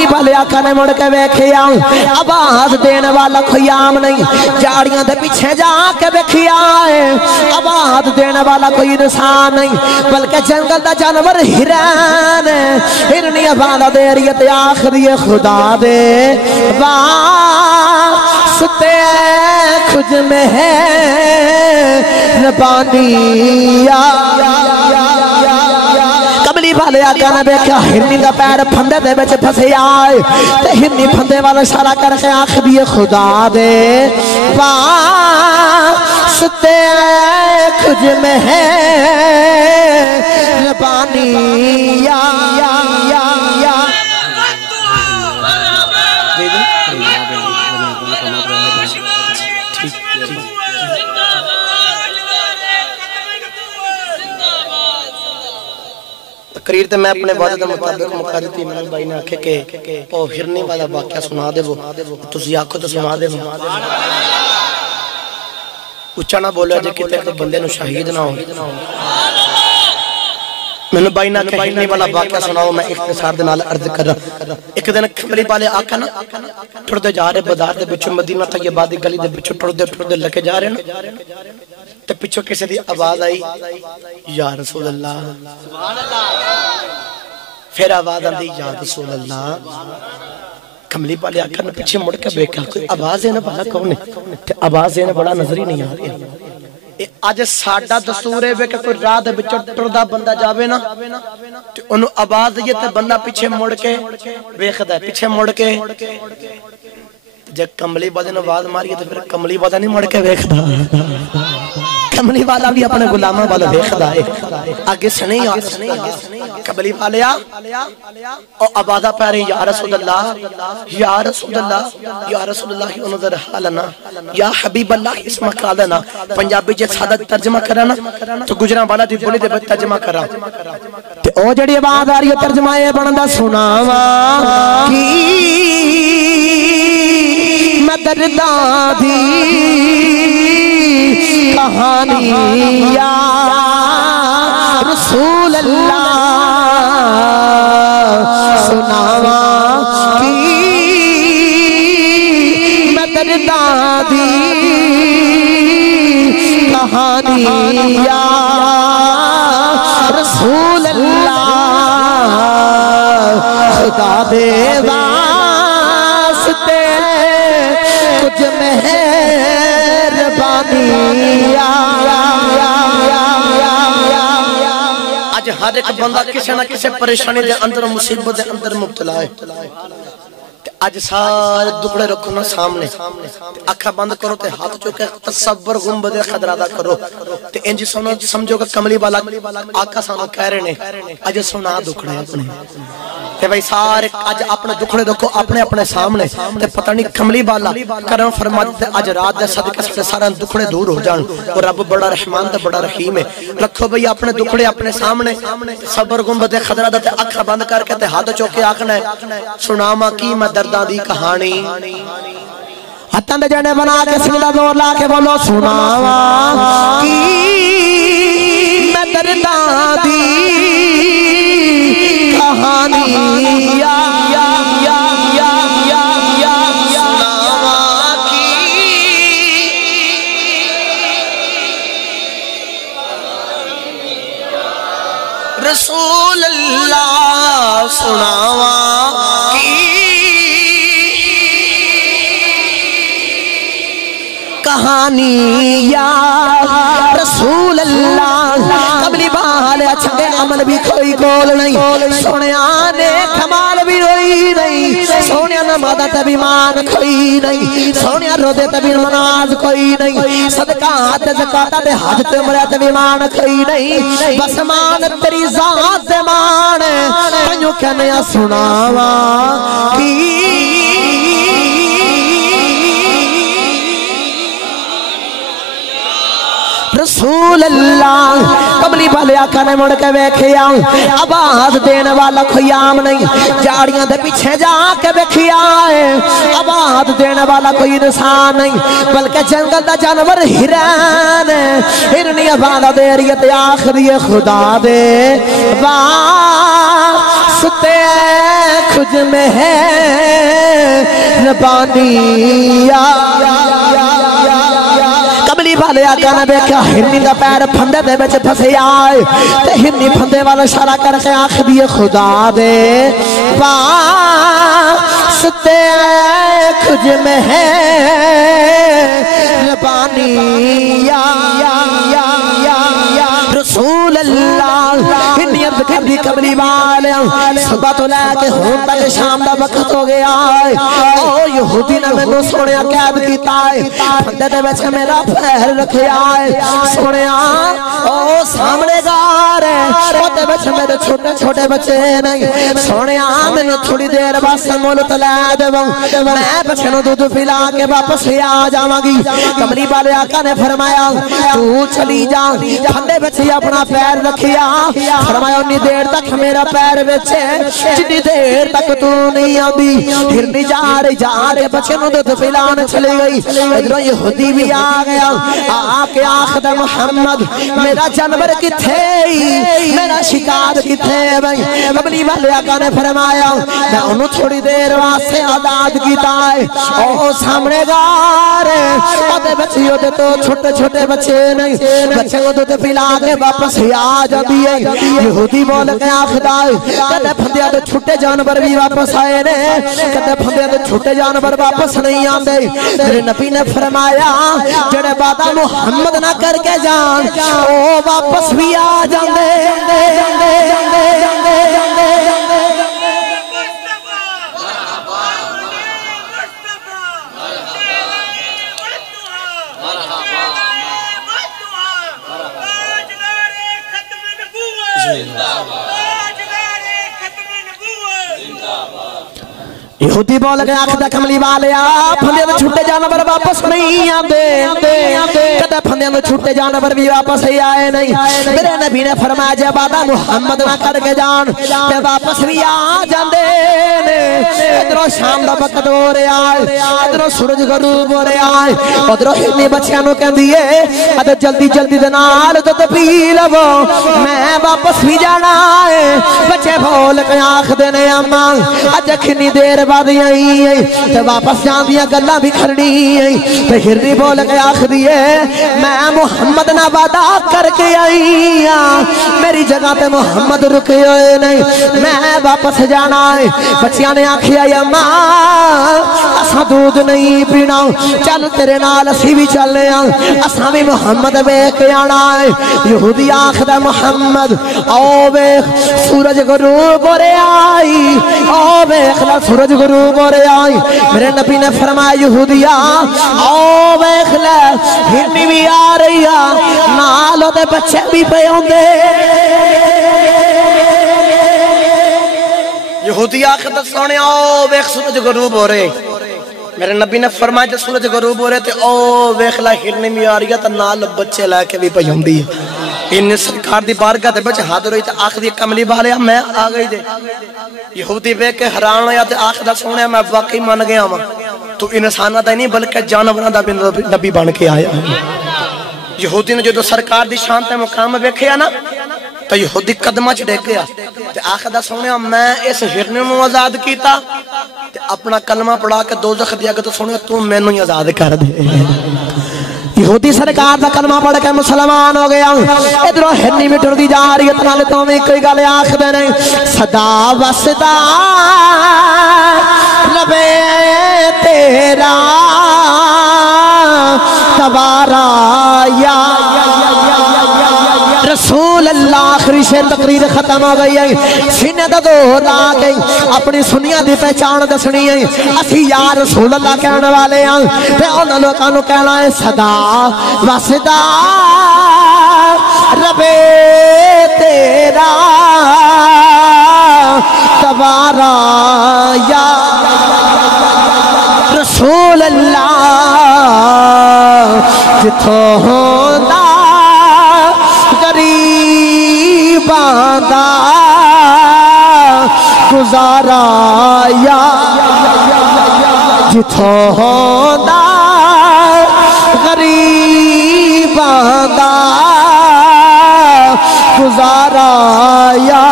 کملی والے آقا نے مڑ کے ویکھیا آواز دینے والا کوئی عام نہیں جاڑیاں دے پیچھے جا کے ویکھیا آواز دینے والا کوئی انسان نہیں بلکہ جنگل دا جانور ہرن ہرنی آواز دے رہی ہے تے آخری خدا دے واسطے کچھ میں ہے ربانیہ کملی والے آقا نے بیکھا ہرنی دا پیر پھندے دے بچ پھسے آئے تے ہرنی پھندے والا اشارہ کر کے آخری خدا دے واسطے کچھ میں ہے ربانیہ تقریر تے میں اپنے وعدے مطابق مکا دیتی عمران بھائی نے آکھے کہ او ہرنی والا واقعہ سنا دے وہ تسی آکھو تو سنا دے وہ اچھا نہ بولو جے کتے کو بندے نو شہید نہ ہو میں نے بھائی نے آکھے ہرنی والا واقعہ سناؤ میں اختصار دے نال عرض کر رہا ایک دن کملی والے آقا نا ٹردے جا رہے بازار دے بچوں مدینہ طیبہ دی گلی دے بچوں ٹردے لگے جا رہے نا تے پچھو کسی دی آواز آئی یا رسول اللہ پھر آواز آندی یا رسول اللہ کملی والے آقا نے پیچھے مڑ کے بیکھا کوئی آواز دینے والا کون ہے تے آواز دینے والا نظر ہی نہیں آ رہی آج ساڑھا دستور ہے کہ کوئی راہ دے بچوں ٹردہ بندہ جاوے نا تے انہوں آواز یہ تے بندہ پیچھے مڑ کے بیکھدا ہے پیچھے مڑ کے جب کملی والے نے آواز ماری تو پھر کملی والا نہیں مڑ کے بیکھدا کملی والا بھی اپنے غلامہ والا دیکھدا ہے آگے سے نہیں کملی والے او آبادہ پہ رہی یا رسول اللہ یا رسول اللہ یا رسول اللہ انظر حالنا یا حبیب اللہ اسم قالنا پنجابی جے سادہ ترجمہ کرانا تو گجران والا دی بولی دے بے ترجمہ کرا تے او جڑی آواز آ رہی ہے ترجمہ یہ بندا سناوا کی مدرداں دی کہانی یا رسول اللہ سناوا کی مدرداں دی کہانی یا رسول اللہ خدا دے واسطے کچھ مہربانی آج ہر ایک بندہ کسی نہ کسی پریشانی دے اندر مصیبت دے اندر مبتلا ہے آج سارے دکڑے رکھو نا سامنے اکھا بند کرو تے ہاتھ چوکے تصور گنبد خضرادہ کرو تے انجی سنو سمجھو کہ کملی والا آقا سانو کہہ رہے نے آج سنا دکڑے اپنے تے بھائی سارے آج اپنے دکھڑے رکھو اپنے اپنے سامنے تے پتہ نہیں کملی والا کرم فرما دیتے آج رات دے صدقے سے سارے دکھڑے دور ہو جان اور رب بڑا رحمان تے بڑا رحیم ہے رکھو بھئی اپنے دکھڑے اپنے سامنے صبر گنبد خضرادہ تے اکھا بند کر کے تے ہاتھ چوکے آکھنا ہے سناما کی میں درداں دی کہانی ہتھاں دے جنے بنا کے سیدھا زور لا کے بولو سناوا کی میں درداں دی کہانی یا سناوا کی رسول اللہ سناوا کی کہانی یا رسول اللہ قبلی بحال اچھے عمل بھی کوئی کول نہیں سونے آنے کمال بھی ہوئی نہیں سونے نمادہ تبھی مان کوئی نہیں سونے روزے تبھی مناز کوئی نہیں صدقہ حد زکاة دے حج تمرہ تبھی مان کوئی نہیں بس مان تیری ذات دے مان پنیوں کہنے سناوا کی رسول اللہ کملی والے آقا نے مڑ کے ویکھیا آواز دینے والا کوئی عام نہیں جاڑیاں دے پیچھے جا کے ویکھیا آواز دینے والا کوئی انسان نہیں بلکہ جنگل دا جانور ہرن ہرنی آواز دے رہی ہے آخری خدا دے واسطے کچھ میں ہے ربانیہ کملی والے آقا نے دیکھا ہرنی دا پیر پھندے دے بچ پھسے آئے تے ہرنی پھندے والا اشارہ کر کے آخری خدا دے واسطے کچھ میں ہے ربانیہ رسول اللہ ہرنی عرض کردی کملی والے صبح تو لے کے ہون تک شام دا وقت ہو گیا او یہودی نے میں نو سونے قید کیتا ہے پھندے دے بچے میرا پیر رکھے آئے سونے او سامنے گار ہے او دے بچے میرے چھوٹے چھوٹے بچے نہیں سونے میں نو تھوڑی دیر باسے مولت لے دے میں بچے نو دودھ پلا کے واپس ہی آ جاواں گی کملی والے آقا نے فرمایا تو چلی جا پھندے بچے اپنا پیر رکھیا فرمایا انی دیر تک میرا پیر بچے جتنی دیر تک تو نہیں آدھی ہرنی جا رہی بچے نو دودھ پلانے چلی گئی ادھر یہودی بھی آ گیا آکے آخد محمد میرا جانور کتھے میرا شکار کتھے بھائی کملی والے آقا نے فرمایا میں انہوں تھوڑی دیر واسے آزاد کیتا ہے او سامنے گار آدھے بچے ہوتے تو چھوٹے چھوٹے بچے نہیں بچے کو دودھ پلا کے واپس ہی آ جاتی ہے یہودی بول کے آخدا ہے کہتے پھندیا تو چھوٹے جانور بھی واپس آئے نے کہتے پھندیا تو چھوٹے جانور واپس نہیں آندے میرے نبی نے فرمایا جڑے باتاں محمد نہ کر کے جان او واپس بھی آ جاندے یہودی بول گیا آخدہ کملی والے پھندے تو چھوٹے جانور واپس نہیں آندے کہتے پھندے تو چھوٹے جانور بھی واپس ہی آئے نہیں میرے نبی نے فرمایا جب آدھا محمد نہ کر کے جان تے واپس بھی آ جاندے ادھروں شام دا وقت ہو رہے آئے ادھروں سورج غروب ہو رہے آئے ادھروں ہرنی بچیاں نو کہن دیئے ادھر جلدی جلدی دنال تو پی لو میں واپس بھی جانا ہے بچے بول کے آخ دینے اما اج کھنی دیر بعد آئی تے واپس جان دیا گلا بھی کھڑنی تے ہرنی بول کے آخ دیئے میں محمد نہ وعدہ کر کے آئی میری جگہ تے محمد رکے ہوئے نہیں میں واپس جانا ہے بچیاں نے آکھی آئی اما اساں دودھ نہیں پینا چل تیرے نال اسی بھی چلنے اساں بھی محمد بیک آنا ہے یہودی آخدہ محمد او بیک سورج غروب ہو رہے آئی او بیک سورج غروب ہو رہے آئی میرے نبی نے فرمایا یہودیا او بیک لے ہرنی بھی آ رہی نالو دے بچے بھی پہ ہوندے یہودی آخدہ سونے او بیک سورج غروب ہو رہے میرے نبی نے فرمایا جب سورج غروب ہو رہے تھے او ویخلا ہرنی میں آ رہی ہے تو نال بچے لے کے بھی پہن دی انہیں سرکار دی بارگاہ تے بچے حاضر ہوئی تے آخری کملی بالیا میں آ گئی دے یہودی بے کے حران ہویا تے آخدہ سونے میں واقعی مان گیا ہوں تو انسانہ دا نہیں بلکہ جانوران دا بھی نبی بن کے آیا یہودی نے جو دو سرکار دی شان تے مقام بیکھیا نا تو یہودی قدمہ چھ دیکھ گیا تے آخدہ سونے میں اس ہرنے میں آزاد کیتا تے اپنا کلمہ پڑھا کے دوزخ دیا کہ تو سونے تو میں نو آزاد کر دے یہودی سرکار دا کلمہ پڑھ کے مسلمان ہو گیا ادھروں ہرنی میں ٹر دی جا رہی ہے تنالے تو میں کوئی گالے آخ دے نہیں صدا وصدا لبے تیرا تبارا یا رسول اللہ آخری شیر تقریر ختم ہو گئی ہے سینے دا دور آ گئی اپنی سنیا دی پہچان دسنی ہے اسی یا رسول اللہ کہنے والے ہیں تے انہوں لوگوں نے کہنا ہے صدا وصدا ربے تیرا تبارا یا رسول اللہ جتھوں ہوندہ دا گزارا یا جتھوں ہوندا غریباں دا گزارا یا